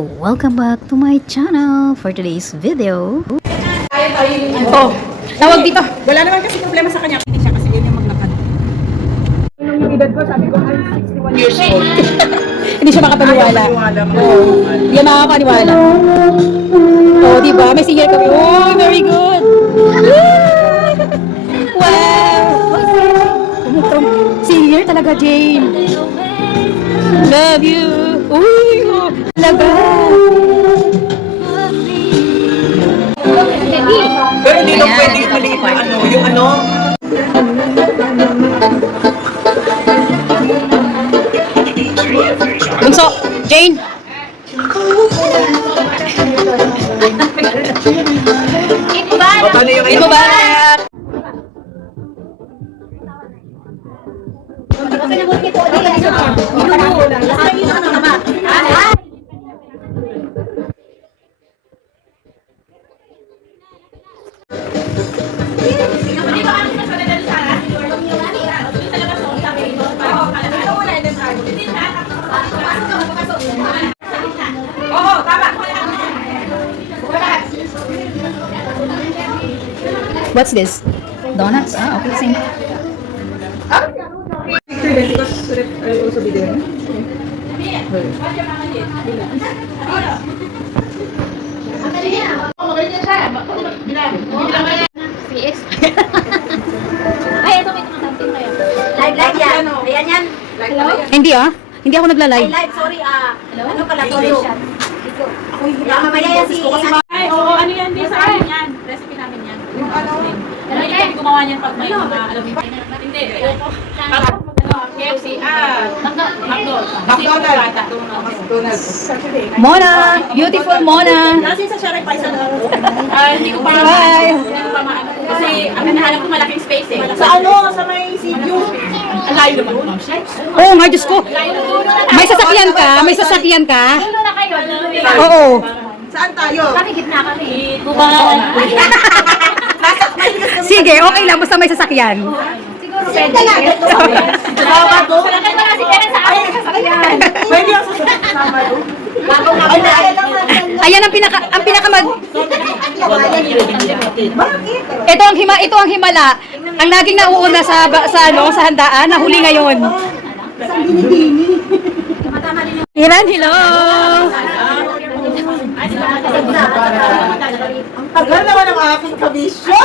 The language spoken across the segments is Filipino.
Hello! Welcome back to my channel for today's video. Oh, tawag dito. Wala naman kasi problema sa kanya. Hindi siya kasi yun yung maglakad. Yung edad ko, sabi ko, I'm 61 years old. Hindi siya makapaniwala. Hindi siya makapaniwala. Oh, di ba? May singer kami. Oh, very good. Wow! Singer talaga, Jane. Love you. Uy, oh, talaga. Pero hindi lang pwede maliit na ano, yung ano. Bunso, Jane. O, paano yung Ito ba? What's this? Donuts? Ah, okay, same. also be there. Ay, ito may tumatantin kayo. Live yan. Ayan yan. Hindi ah. Hindi ako nagla-live. Live, sorry ano pala, sorry. Ako yung mamaya yan si... Ay, oo, ano yan, di sa amin yan. Recipe namin yan. Yung ano? Ano yung gumawa niyan pag may mga, alam mo, hindi, ayoko. KFC, McDonald's. Mona! Beautiful Mona! Kasi sa Sharay Paisa na ako. Hindi ko pa maano. Kasi ang hinahanap ko malaking space eh. Sa ano, sa may CU. Ang layo naman. Oo nga, Diyos ko. May sasakyan ka? May sasakyan ka? Tulo na kayo. Oo. Saan tayo? Kami gitna kami. Kubangan. Sige, okay lang. Basta may sasakyan. Siguro pwede. Tawag ko? Sakay mo na si Karen sa akin sa sasakyan. Pwede ako sa kasama doon. Bago nga pala. Ayan ang pinaka ito ang himala. Ang laging nauuna sa handaan, nahuli ngayon. Iran, hello. Tagal naman ang aking kabisyo.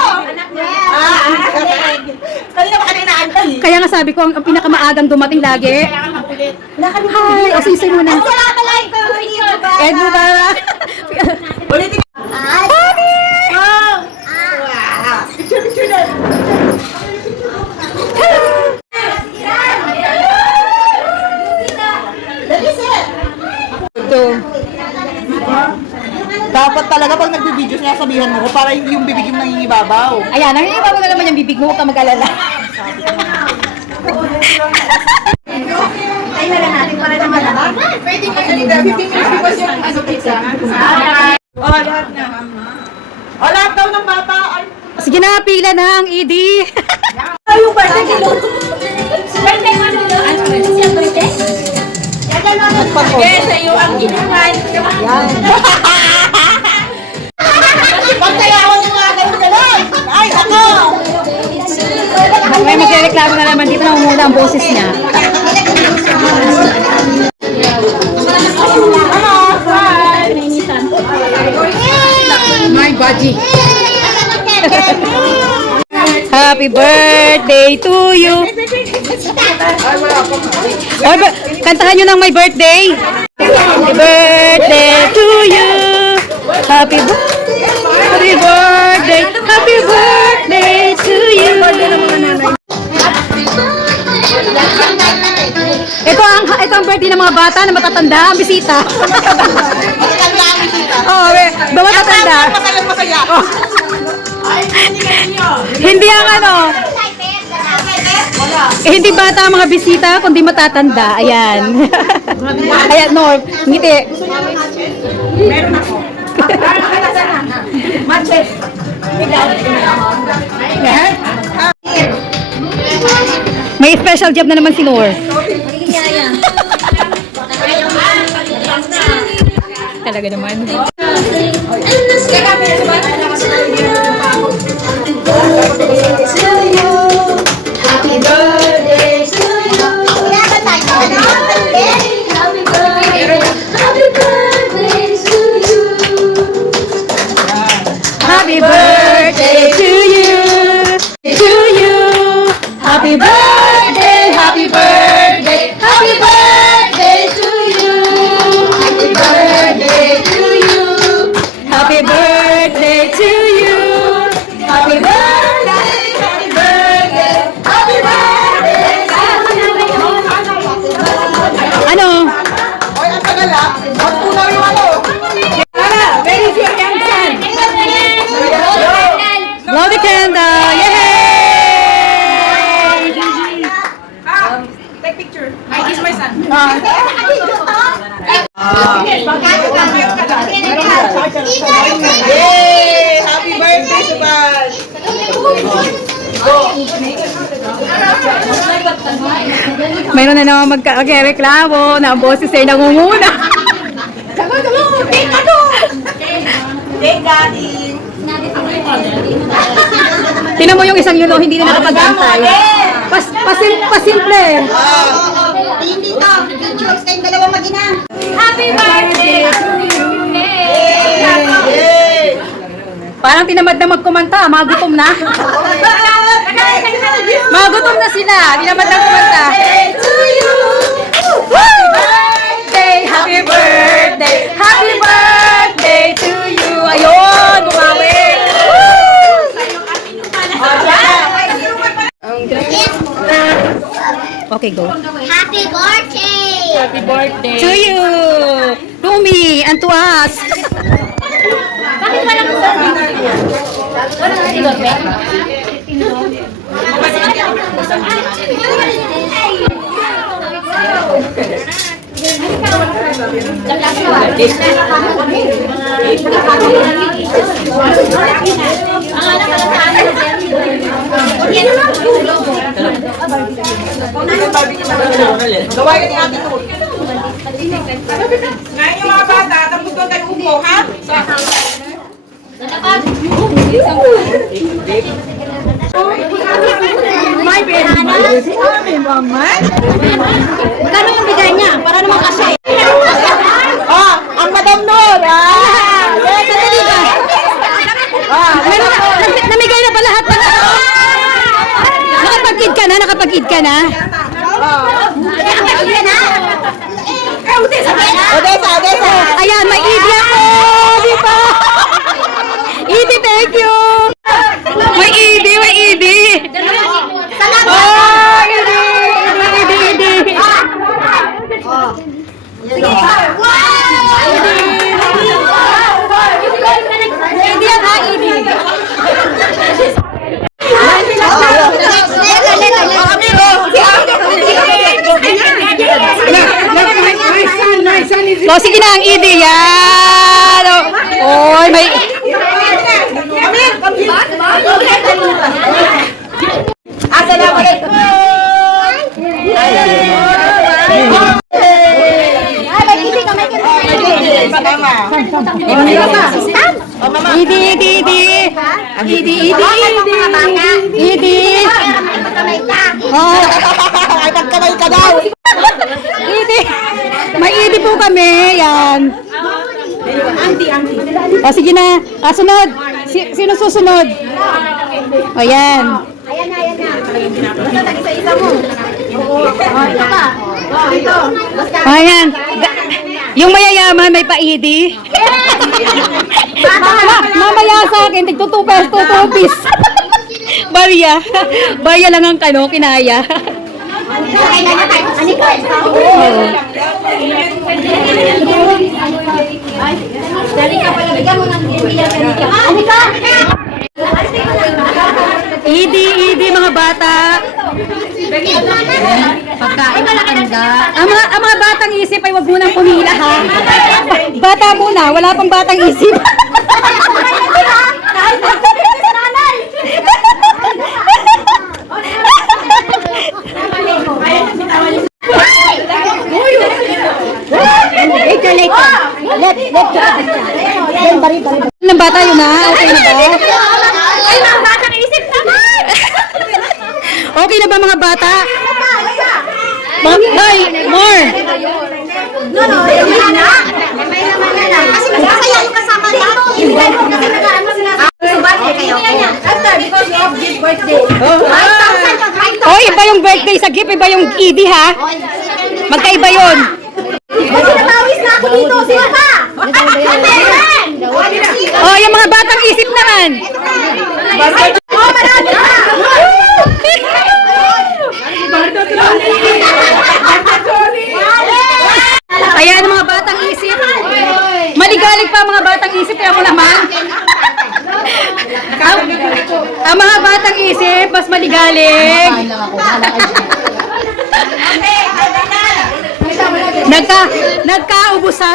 Kanina pa kanina antay. Kaya nga sabi ko, ang pinakamaagang dumating lagi. Hi, o sisi mo na. Edu ba? Ulitin. Mami! Picture na. Dali sir. Ito. Dapat talaga pag nagbibideo sinasabihan mo ko para hindi yung bibig yung nangingibabaw. Ayan, nangingibabaw na naman yung bibig mo, huwag ka mag-alala. Ay, wala natin para naman naman. Pwede ka 15 minutes because yung ano pizza. Lahat na. Lahat daw ng bata. Sige na, pila na ang ED. Yung birthday kilo. Birthday mo ano doon? Ano siya birthday? Yes, sa iyo ang inuman. Pagkaya ako yung mga ganun. Ay, ako! May magreklamo na naman dito na umuna ang boses niya. My body. Happy birthday to you. Oy, kantahan nyo ng my birthday. Happy birthday to you. Happy birthday. Happy birthday to you. Ito ang birthday ng mga bata na matatanda, ang bisita. Matanda ang bisita. Oh, ba matatanda? Masaya. Hindi ang ano. Hindi bata ang mga bisita, kundi matatanda. Ayan. Ayan, Norm. Ngiti. Meron ako. Matches. May special job na naman si Nor. talaga naman. Happy birthday to you. Happy birthday to you. Happy birthday to you. To you. Happy birthday, happy birthday, happy birthday to you. Happy birthday to you. Happy birthday to you. Happy birthday, happy birthday, happy birthday. Ano? Oy, ang tagal ah. Magpunaw yung ano. Tara, where is your young son? Blow the candle! Yay! Take picture. I kiss my son. Yay! Happy birthday, Subal! Mayroon na naman magkakareklamo na ang boses ay nangunguna. Take daddy! Tinan mo yung isang yun, oh, hindi na nakapag-antay. Pasimple. Hindi to. Pictures kayong dalawang mag-ina. Happy birthday to you. Yay! Parang tinamad na magkumanta, mga gutom na. Mga gutom na sila, tinamad na kumanta. To you! Happy birthday, happy birthday, happy birthday to you. Ayun, bumawi. Okay, go. Happy birthday. Happy birthday. To you, to me, and to us. Bakit walang walang sigot, be? Gawain ni Ate Tut. Ngayon yung mga bata, tapos doon kayo upo, ha? My baby. Magkano yung bigay niya? Para naman kasi. Ah, ang Madam Nur, ah! Yes, sandali ba? Meron na, namigay na ba lahat ng ano? Nakapag-kid ka na? Nakapag-kid ka na? Odessa! Ayan, may idi ako! Di ba? Idi, thank you! May idi, may idi! Oh, idi! Idi, idi, idi! Idi yan ha, idi! So, sige na ang idi yan! Oy, may... Assalamualaikum! Idi, idi, idi! Idi, idi, idi! Idi! Oh, Ay, pagkamay ka daw! idi! May idi po kami, yan. O, sige na. Sunod. Sino susunod? O, yan. Ayan na. Basta tag-isa-isa mo. Ito pa. Ito. Basta. O, yan. Yung mayayaman, may pa-idi. Mamaya sa akin, tigto 2 pesos, 2 rupees. Barya. Barya lang ang kano, kinaya. Kailangan tayo. Anika. Dali ka pala. Bigyan mo ng bibigyan ka Anika. Anika. Idi, mga bata. Pagkain matanda. Ang mga batang isip ay wag munang pumila, ha? Bata muna, wala pang batang isip. Ng bata yun na? Okay na ba? Ay, mga bata na isip naman! Okay na ba mga bata? Ay, more! No, may na. Kasi masasaya yung kasama dito. Ibigay mo kasi nag-ano sila. Subate kayo. After, because of this birthday. 5,000. Oh, iba yung birthday sa gift, iba yung ED ha? Magkaiba yun. Kasi natawis na ako dito. Sino ka? Oh, yung mga batang isip naman. Oh, marami ka. Ayan mga batang isip. Maligalig pa mga batang isip, kaya mo naman. Ang mga batang isip, mas maligalig.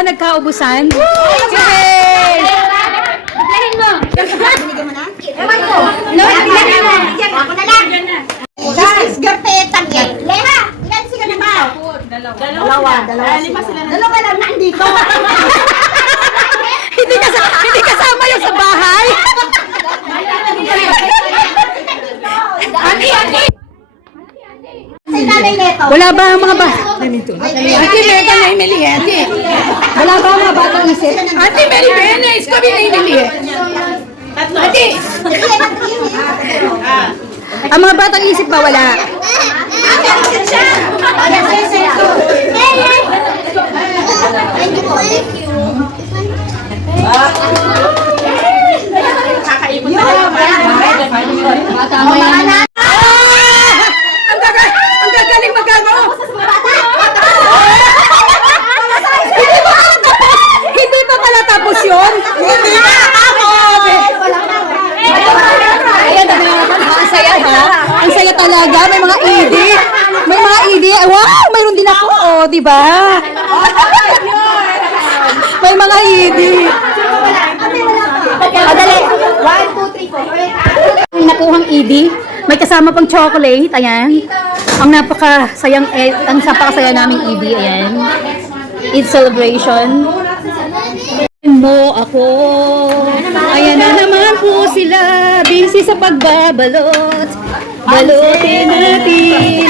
Nagkaubusan. Yay! Ewan ko. No, ako na lang. Guys, garpetan eh. Leha, ilan sila na ba? Dalawa sila. Dalawa lang nandito. Hindi kasama yung sa bahay. Sa nanay neto. Wala ba ang mga bata? Ate Merta na Emily, ate. Wala ba ang mga batang isip? Ate Mary Benes, kami na Emily. Ate, ang mga batang isip ba wala? Ang gagaling magano. Hindi pa pala tapos yun? Hindi na tapos! Ayan na naman, ang saya ha? Ang saya talaga, may mga ED. May mga ED. Wow, mayroon din ako, oh, di ba? May mga ED. Madali. 1, 2, 3, 4. May nakuhang ED. May kasama pang chocolate, ayan. Ang napakasaya naming ED, ayan. It's celebration. Mo ako. Ayan na naman po sila. Busy sa pagbabalot. Balutin natin.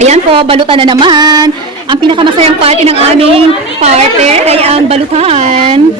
Ayan po, balutan na naman. Ang pinakamasayang party ng aming party ay ang balutan.